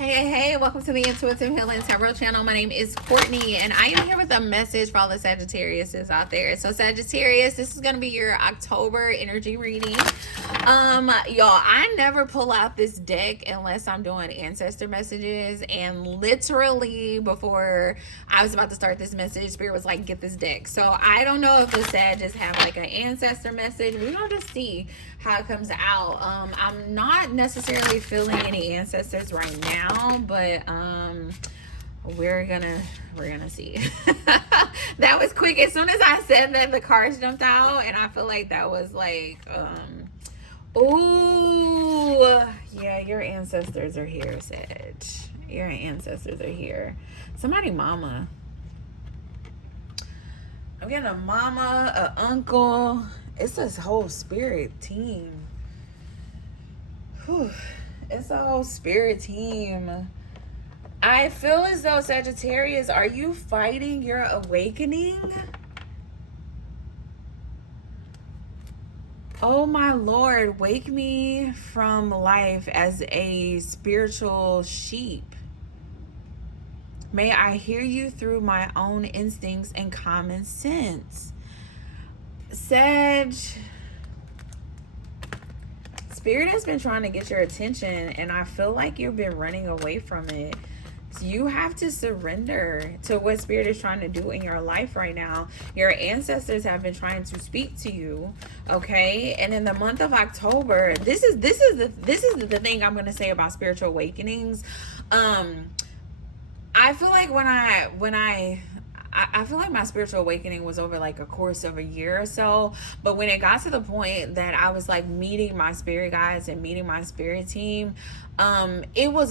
Hey, welcome to the Intuitive Healing Tarot channel. My name is Courtney, and I am here with a message for all the Sagittariuses out there. So Sagittarius, this is going to be your October energy reading. Y'all, I never pull out this deck unless I'm doing ancestor messages, and literally before I was about to start this message, Spirit was like, get this deck. So I don't know if the Sagittarius have like an ancestor message. We're going to just see how it comes out. I'm not necessarily feeling any ancestors right now, but we're gonna see. That was quick. As soon as I said that, the cards jumped out, and I feel like that was like ooh, yeah, your ancestors are here, Sag. Your ancestors are here. Somebody mama. I'm getting a mama, a uncle. It's this whole spirit team. Whew. It's a whole spirit team. I feel as though, Sagittarius, are you fighting your awakening? Oh my Lord, wake me from life as a spiritual sheep. May I hear you through my own instincts and common sense. Sag, Spirit has been trying to get your attention, and I feel like you've been running away from it. So you have to surrender to what Spirit is trying to do in your life right now. Your ancestors have been trying to speak to you, okay? And in the month of October, this is the thing I'm going to say about spiritual awakenings. I feel like I feel like my spiritual awakening was over like a course of a year or so. But when it got to the point that I was like meeting my spirit guides and meeting my spirit team, it was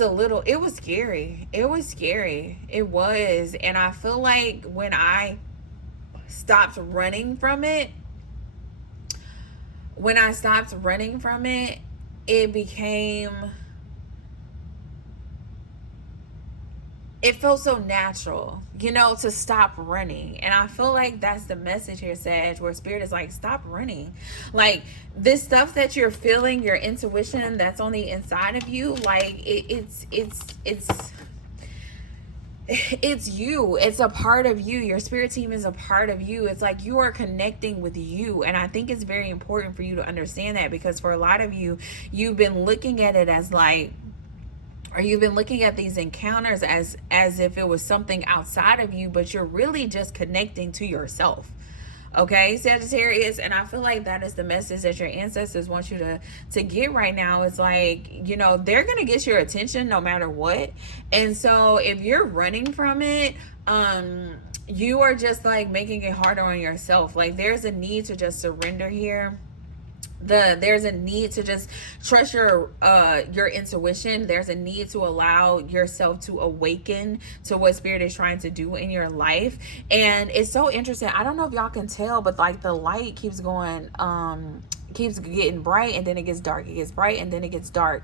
scary. It was scary. It was. And I feel like when I stopped running from it, it felt so natural, to stop running. And I feel like that's the message here, Sag, where Spirit is like, stop running. Like, this stuff that you're feeling, your intuition that's on the inside of you, like it's you. It's a part of you. Your spirit team is a part of you. It's like you are connecting with you. And I think it's very important for you to understand that, because for a lot of you, you've been looking at it as like, or you've been looking at these encounters as if it was something outside of you, but you're really just connecting to yourself. Okay, Sagittarius, and I feel like that is the message that your ancestors want you to get right now. It's like, they're gonna get your attention no matter what. And so if you're running from it, you are just like making it harder on yourself. Like, there's a need to just surrender here. There's a need to just trust your intuition. There's a need to allow yourself to awaken to what Spirit is trying to do in your life. And it's so interesting. I don't know if y'all can tell, but like the light keeps going, keeps getting bright, and then it gets dark. It gets bright, and then it gets dark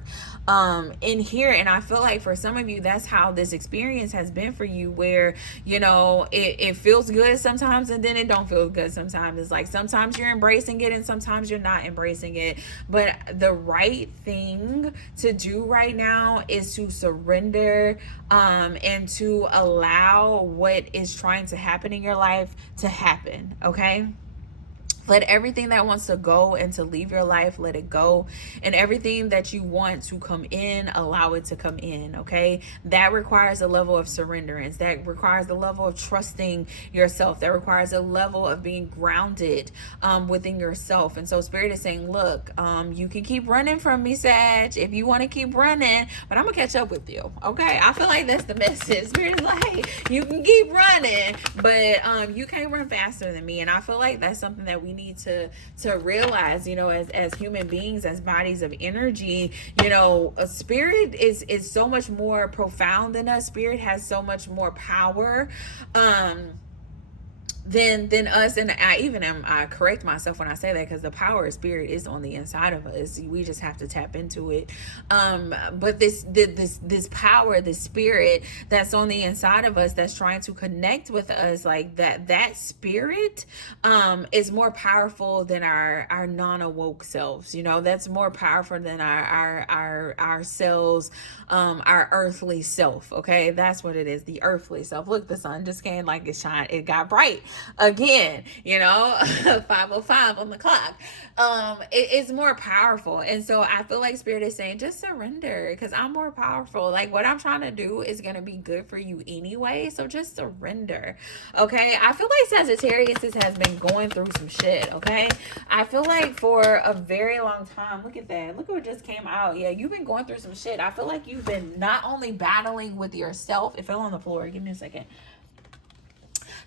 in here. And I feel like for some of you, that's how this experience has been for you, where it feels good sometimes, and then it don't feel good sometimes. It's like sometimes you're embracing it, and sometimes you're not embracing it. But the right thing to do right now is to surrender, and to allow what is trying to happen in your life to happen. Okay, let everything that wants to go and to leave your life, let it go. And everything that you want to come in, allow it to come in, okay? That requires a level of surrenderance. That requires a level of trusting yourself. That requires a level of being grounded within yourself. And so Spirit is saying, look, you can keep running from me, Sag, if you want to keep running, but I'm going to catch up with you, okay? I feel like that's the message. Spirit is like, you can keep running, but you can't run faster than me. And I feel like that's something that we need to realize, as human beings, as bodies of energy. A spirit is so much more profound than us. Spirit has so much more power. than us. And I correct myself when I say that, because the power of spirit is on the inside of us. We just have to tap into it. But this power, this spirit that's on the inside of us, that's trying to connect with us, like that spirit is more powerful than our non-awoke selves. That's more powerful than our selves, our earthly self. Okay, that's what it is, the earthly self. Look, the sun just came, like it got bright again, 5:05 on the clock. It's more powerful. And so I feel like spirit is saying, just surrender, because I'm more powerful. Like, what I'm trying to do is going to be good for you anyway, so just surrender. Okay, I feel like Sagittarius has been going through some shit. Okay, I feel like for a very long time, look at that, look what just came out. Yeah, you've been going through some shit. I feel like you've been not only battling with yourself, it fell on the floor, give me a second.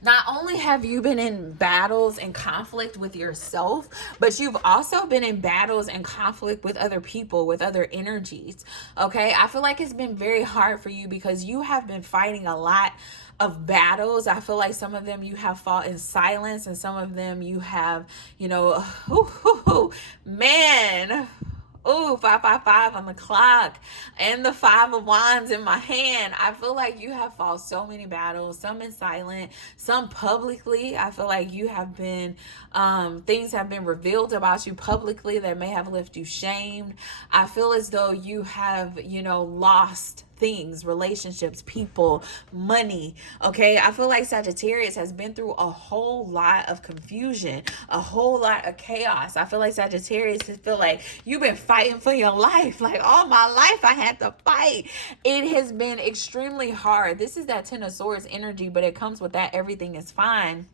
Not only have you been in battles and conflict with yourself, but you've also been in battles and conflict with other people, with other energies. Okay, I feel like it's been very hard for you because you have been fighting a lot of battles. I feel like some of them you have fought in silence, and some of them you have, man. Ooh, 555 on the clock, and the 5 of Wands in my hand. I feel like you have fought so many battles, some in silent, some publicly. I feel like you have been, things have been revealed about you publicly that may have left you shamed. I feel as though you have, lost things, relationships, people, money. Okay, I feel like Sagittarius has been through a whole lot of confusion, a whole lot of chaos. I feel like Sagittarius feel like you've been fighting for your life. Like, all my life I had to fight. It has been extremely hard. This is that 10 of Swords energy, but it comes with that everything is fine.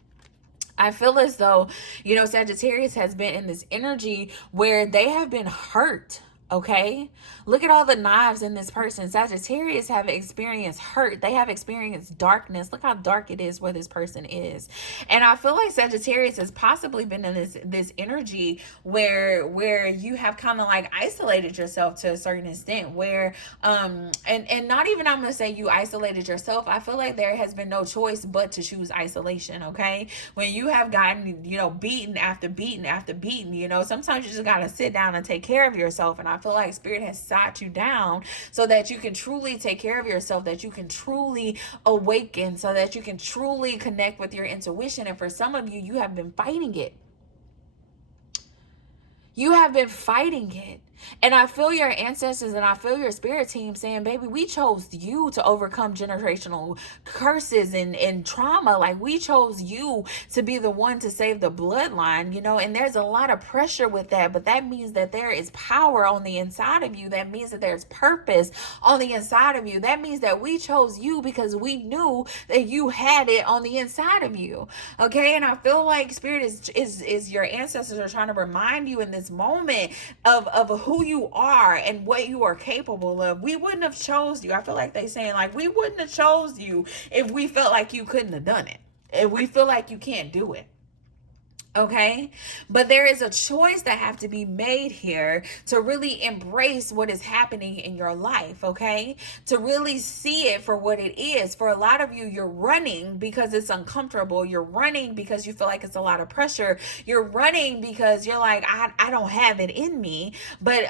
I feel as though, Sagittarius has been in this energy where they have been hurt. Okay, look at all the knives in this person. Sagittarius have experienced hurt. They have experienced darkness. Look how dark it is where this person is. And I feel like Sagittarius has possibly been in this energy where you have kind of like isolated yourself to a certain extent, where and not even, I'm gonna say you isolated yourself. I feel like there has been no choice but to choose isolation. Okay, when you have gotten beaten after beaten after beaten, sometimes you just gotta sit down and take care of yourself. And I feel like spirit has sat you down so that you can truly take care of yourself, that you can truly awaken, so that you can truly connect with your intuition. And for some of you, you have been fighting it. You have been fighting it. And I feel your ancestors and I feel your spirit team saying, baby, we chose you to overcome generational curses and trauma. Like, we chose you to be the one to save the bloodline, and there's a lot of pressure with that. But that means that there is power on the inside of you. That means that there's purpose on the inside of you. That means that we chose you because we knew that you had it on the inside of you. Okay. And I feel like spirit is your ancestors are trying to remind you in this moment of who you are and what you are capable of. We wouldn't have chose you. I feel like they saying, like, we wouldn't have chose you if we felt like you couldn't have done it, if we feel like you can't do it. Okay, but there is a choice that have to be made here to really embrace what is happening in your life. Okay, to really see it for what it is. For a lot of you, you're running because it's uncomfortable. You're running because you feel like it's a lot of pressure. You're running because you're like, I don't have it in me. But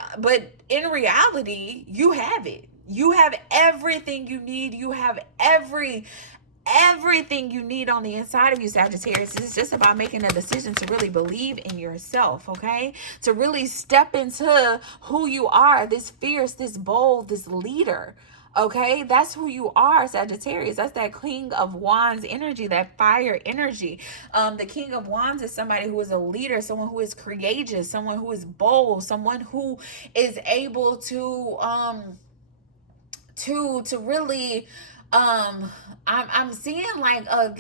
in reality, you have it. You have everything you need. You have everything you need on the inside of you, Sagittarius. It's just about making a decision to really believe in yourself, okay? To really step into who you are, this fierce, this bold, this leader, okay? That's who you are, Sagittarius. That's that King of Wands energy, that fire energy. The King of Wands is somebody who is a leader, someone who is courageous, someone who is bold, someone who is able to really I'm seeing like a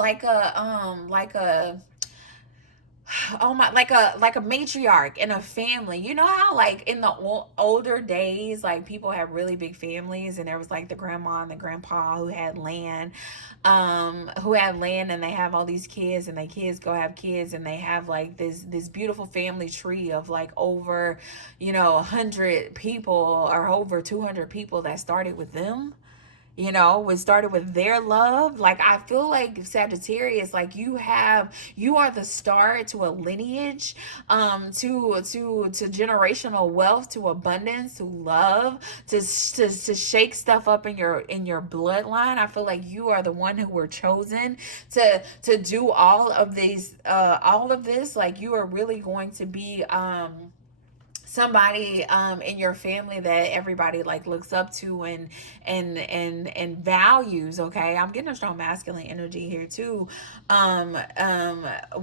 matriarch in a family. You know how like in the older days, like people had really big families, and there was like the grandma and the grandpa who had land, and they have all these kids, and their kids go have kids, and they have like this beautiful family tree of like over 100 people or over 200 people that started with them. You know, it started with their love. Like, I feel like Sagittarius, like you are the start to a lineage, to generational wealth, to abundance, to love, to shake stuff up in your bloodline. I feel like you are the one who were chosen to do all of these, all of this. Like, you are really going to be, somebody in your family that everybody like looks up to and values. Okay, I'm getting a strong masculine energy here too,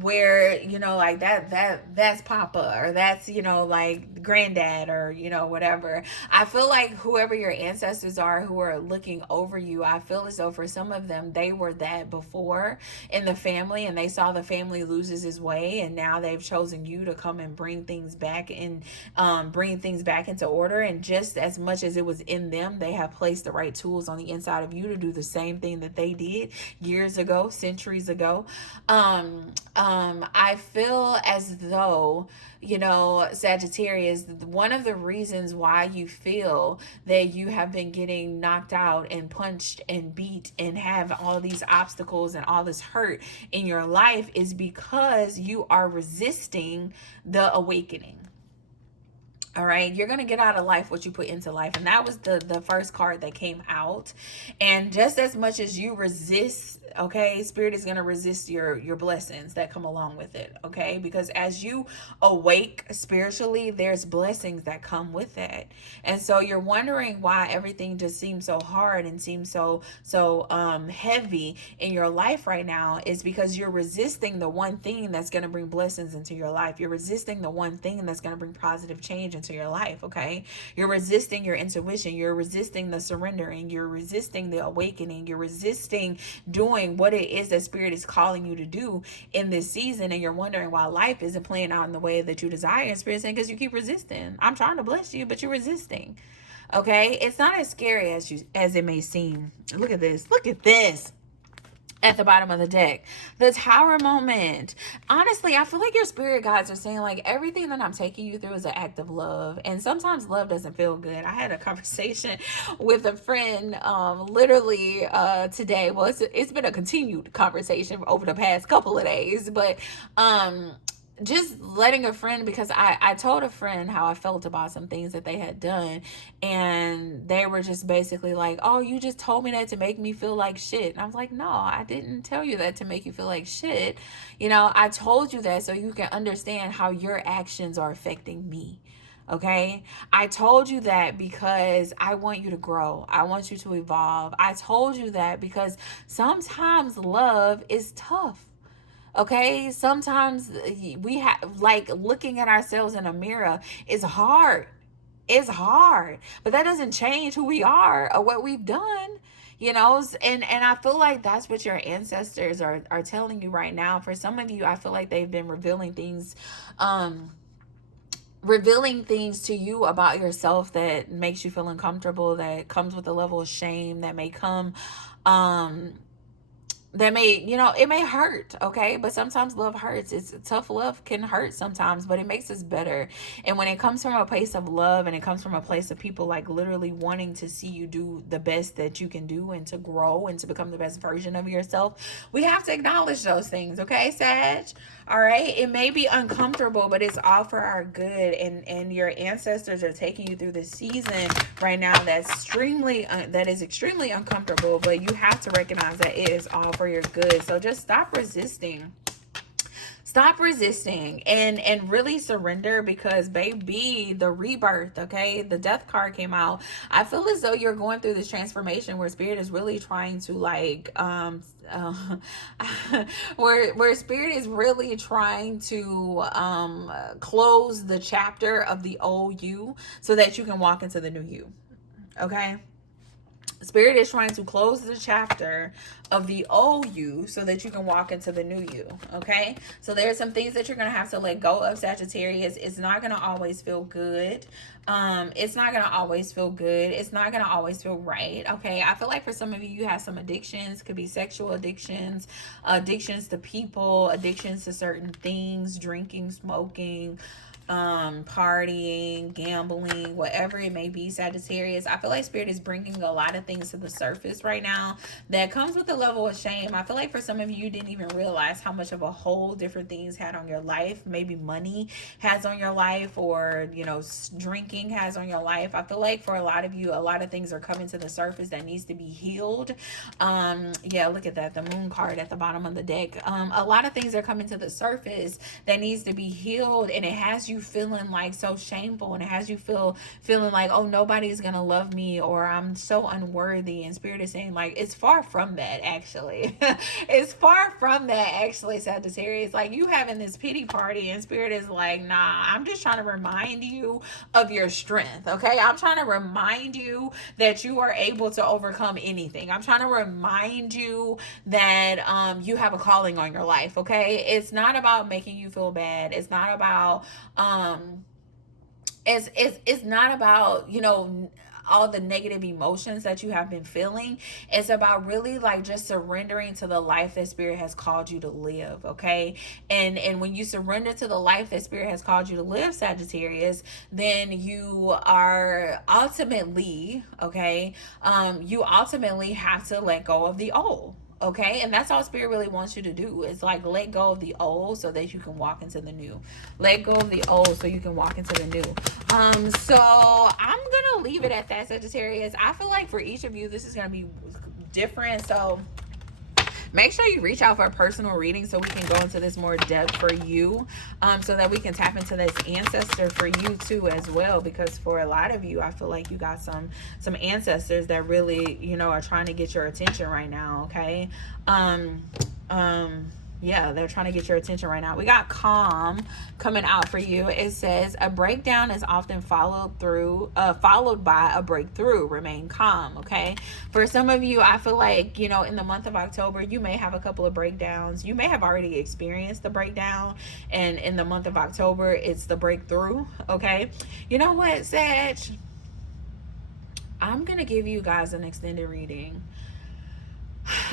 where, you know, like that's papa, or that's, you know, like granddad, or, you know, whatever. I feel like whoever your ancestors are who are looking over you, I feel as though for some of them they were that before in the family, and they saw the family loses its way, and now they've chosen you to come and bring things back in, bringing things back into order. And just as much as it was in them, they have placed the right tools on the inside of you to do the same thing that they did years ago, centuries ago. I feel as though, you know, Sagittarius, one of the reasons why you feel that you have been getting knocked out and punched and beat and have all these obstacles and all this hurt in your life is because you are resisting the awakening. All right, you're gonna get out of life what you put into life, and that was the first card that came out. And just as much as you resist, okay, spirit is gonna resist your blessings that come along with it. Okay, because as you awake spiritually, there's blessings that come with that. And so you're wondering why everything just seems so hard and seems so heavy in your life right now, is because you're resisting the one thing that's gonna bring blessings into your life. You're resisting the one thing that's gonna bring positive change into your life. Okay, you're resisting your intuition, you're resisting the surrendering, you're resisting the awakening, you're resisting doing what it is that spirit is calling you to do in this season. And you're wondering why life isn't playing out in the way that you desire. And spirit saying, because you keep resisting. I'm trying to bless you, but you're resisting. Okay, it's not as scary as it may seem. Look at this, look at this at the bottom of the deck, the Tower moment. Honestly, I feel like your spirit guides are saying, like, everything that I'm taking you through is an act of love, and sometimes love doesn't feel good. I had a conversation with a friend literally today. Well, it's been a continued conversation over the past couple of days, but just letting a friend, because I told a friend how I felt about some things that they had done, and they were just basically like, oh, you just told me that to make me feel like shit. And I was like, no, I didn't tell you that to make you feel like shit. You know, I told you that so you can understand how your actions are affecting me. Okay, I told you that because I want you to grow, I want you to evolve. I told you that because sometimes love is tough. Okay, sometimes we have, like, looking at ourselves in a mirror is hard. It's hard, but that doesn't change who we are or what we've done. You know, and I feel like that's what your ancestors are telling you right now. For some of you, I feel like they've been revealing things to you about yourself that makes you feel uncomfortable, that comes with a level of shame, that may come, that may, you know, it may hurt. Okay, but sometimes love hurts. It's tough. Love can hurt sometimes, but it makes us better. And when it comes from a place of love, and it comes from a place of people like literally wanting to see you do the best that you can do, and to grow and to become the best version of yourself, we have to acknowledge those things. Okay, Sag? All right, it may be uncomfortable, but it's all for our good. And your ancestors are taking you through this season right now that is extremely uncomfortable, but you have to recognize that it is all for your good. So just stop resisting. Stop resisting and really surrender, because baby, the rebirth, okay, the death card came out. I feel as though you're going through this transformation where spirit is really trying to, like, where spirit is really trying to close the chapter of the old you so that you can walk into the new you. Okay, spirit is trying to close the chapter of the old you so that you can walk into the new you. Okay, so there's some things that you're gonna have to let go of, Sagittarius. It's not gonna always feel good. It's not gonna always feel good. It's not gonna always feel right. Okay, I feel like for some of you, you have some addictions. Could be sexual addictions, addictions to people, addictions to certain things, drinking, smoking, partying, gambling, whatever it may be, Sagittarius. I feel like Spirit is bringing a lot of things to the surface right now that comes with a level of shame. I feel like for some of you didn't even realize how much of a whole different things had on your life. Maybe money has on your life, or drinking has on your life. I feel like for a lot of you, a lot of things are coming to the surface that needs to be healed. Yeah, look at that, the moon card at the bottom of the deck. A lot of things are coming to the surface that needs to be healed, and it has you feeling like so shameful, and it has you feeling like, oh, nobody's gonna love me, or I'm so unworthy. And Spirit is saying, like, it's far from that, actually. It's far from that, actually, Sagittarius. Like, you having this pity party, and Spirit is like, nah, I'm just trying to remind you of your strength, okay? I'm trying to remind you that you are able to overcome anything. I'm trying to remind you that you have a calling on your life, okay? It's not about making you feel bad. It's not about it's not about all the negative emotions that you have been feeling. It's about really like just surrendering to the life that Spirit has called you to live, okay? And when you surrender to the life that Spirit has called you to live, Sagittarius, then you are ultimately, okay, you ultimately have to let go of the old. Okay, and that's all Spirit really wants you to do. It's like, let go of the old so that you can walk into the new. Let go of the old so you can walk into the new. So I'm gonna leave it at that, Sagittarius. I feel like for each of you, this is gonna be different. So make sure you reach out for a personal reading so we can go into this more depth for you, so that we can tap into this ancestor for you too as well. Because for a lot of you, I feel like you got some ancestors that really are trying to get your attention right now, okay? Yeah, they're trying to get your attention right now. We got calm coming out for you. It says a breakdown is often followed by a breakthrough. Remain calm, okay? For some of you, I feel like, in the month of October, you may have a couple of breakdowns. You may have already experienced the breakdown, and in the month of October, it's the breakthrough, okay? You know what, Sag? I'm going to give you guys an extended reading.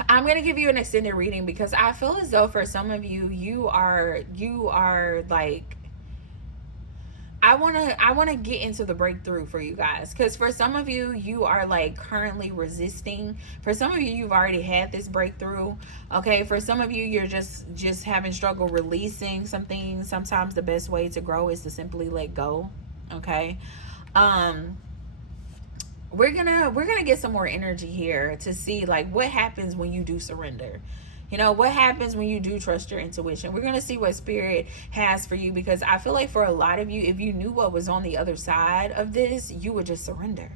I'm going to give you an extended reading because I feel as though for some of you, you are like, I want to get into the breakthrough for you guys. Because for some of you, you are like currently resisting. For some of you, you've already had this breakthrough. Okay. For some of you, you're just having struggle releasing some things. Sometimes the best way to grow is to simply let go. Okay. We're gonna get some more energy here to see like what happens when you do surrender. What happens when you do trust your intuition. We're gonna see what Spirit has for you, because I feel like for a lot of you, if you knew what was on the other side of this, you would just surrender.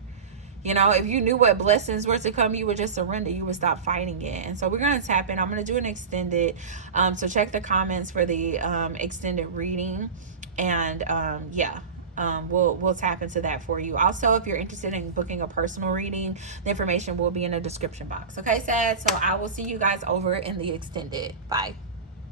If you knew what blessings were to come, you would just surrender. You would stop fighting it. And so we're going to tap in. I'm going to do an extended. So check the comments for the extended reading. And yeah. We'll tap into that for you. Also, if you're interested in booking a personal reading, the information will be in the description box. Okay, Sad? So I will see you guys over in the extended. Bye.